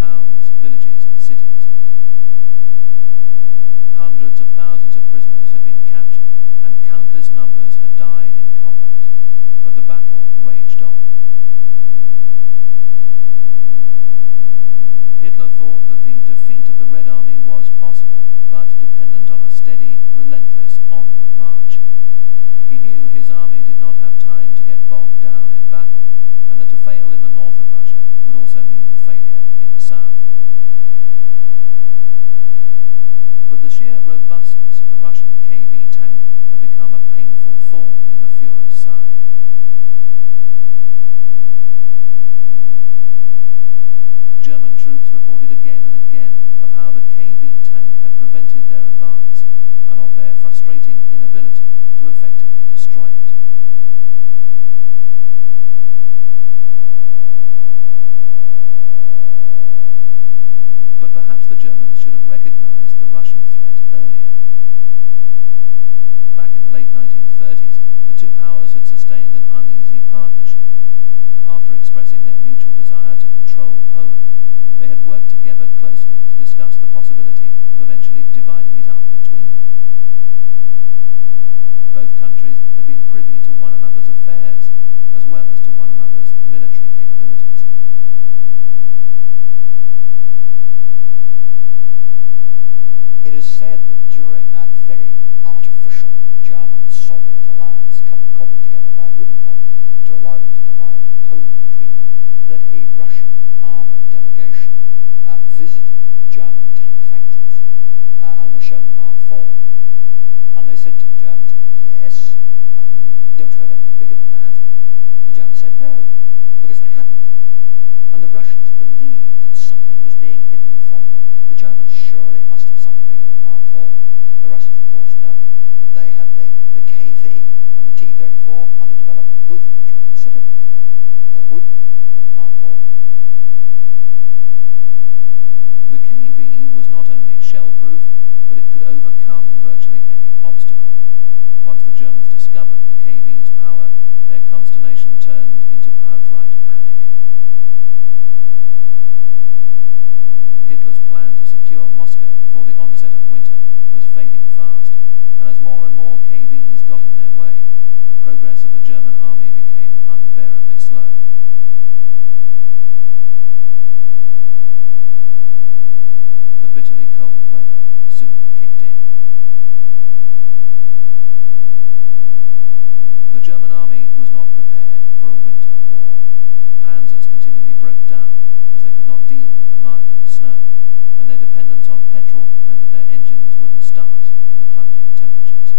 towns, villages and cities. Hundreds of thousands of prisoners had been captured and countless numbers had died in combat, but the battle raged on. Hitler thought that the defeat of the Red Army was possible, but dependent on a steady, relentless onward march. He knew his army did not have time to get bogged down in battle, and that to fail in the north of Russia would also mean failure in the south. But the sheer robustness of the Russian KV tank had become a painful thorn in the Führer's side. German troops reported again and again of how the KV tank had prevented their advance, and of their frustrating inability to effectively destroy it. But perhaps the Germans should have recognized the Russian threat earlier. Back in the late 1930s, the two powers had sustained an uneasy partnership. After expressing their mutual desire to control Poland, they had worked together closely to discuss the possibility of eventually dividing it up between them. Both countries had been privy to one another's affairs, as well as to one another's military capabilities. It is said that during that very artificial German-Soviet alliance cobbled together by Ribbentrop to allow them to divide Poland between them, that a Russian armoured delegation visited German tank factories and were shown the Mark IV. And they said to the Germans, yes, don't you have anything bigger than that? The Germans said no, because they hadn't. And the Russians believed that something was being hidden from them. The Germans surely must have something bigger than the Mark IV. The Russians, of course, knowing that they had the KV and the T-34 under development, both of which were considerably bigger, or would be, than the Mark IV. The KV was not only shell-proof, but it could overcome virtually any obstacle. Once the Germans discovered the KV's power, their consternation turned into outright panic. Hitler's plan to secure Moscow before the onset of winter was fading fast, and as more and more KVs got in their way, the progress of the German army became unbearably slow. The bitterly cold weather soon kicked in. The German army was not prepared for a winter war. Panzers continually broke down as they could not deal with the mud and snow, and their dependence on petrol meant that their engines wouldn't start in the plunging temperatures.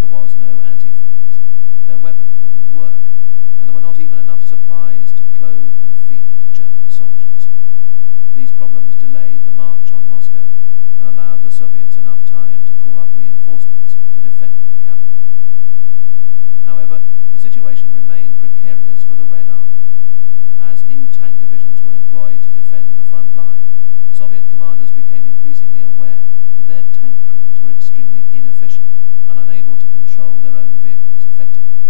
There was no antifreeze, their weapons wouldn't work, and there were not even enough supplies to clothe and feed German soldiers. These problems delayed the march on Moscow and allowed the Soviets enough time to call up reinforcements to defend the capital. However, the situation remained precarious for the Red Army. As new tank divisions were employed to defend the front line, Soviet commanders became increasingly aware that their tank crews were extremely inefficient and unable to control their own vehicles effectively.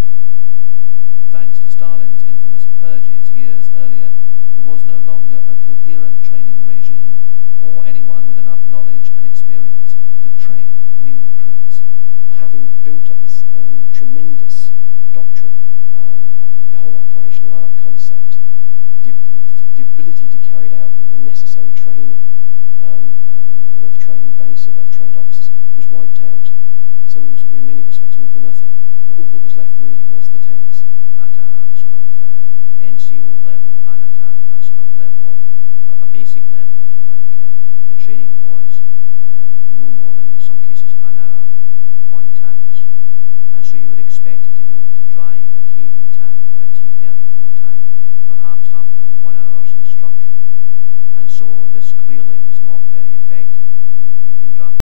Thanks to Stalin's infamous purges years earlier, there was no longer a coherent training regime, or anyone with enough knowledge and experience to train new recruits. Having built up this tremendous doctrine, the whole operational art concept, the ability to carry it out, the necessary training, the training base of trained officers was wiped out. So it was, in many respects, all for nothing. And all that was left really was the tanks. At a sort of NCO level and at a sort of level of a basic level, if you like, the training was no more than in some cases an hour on tanks, and so you were expected to be able to drive a KV tank or a T-34 tank perhaps after 1 hour's instruction, and so this clearly was not very effective. You've been drafted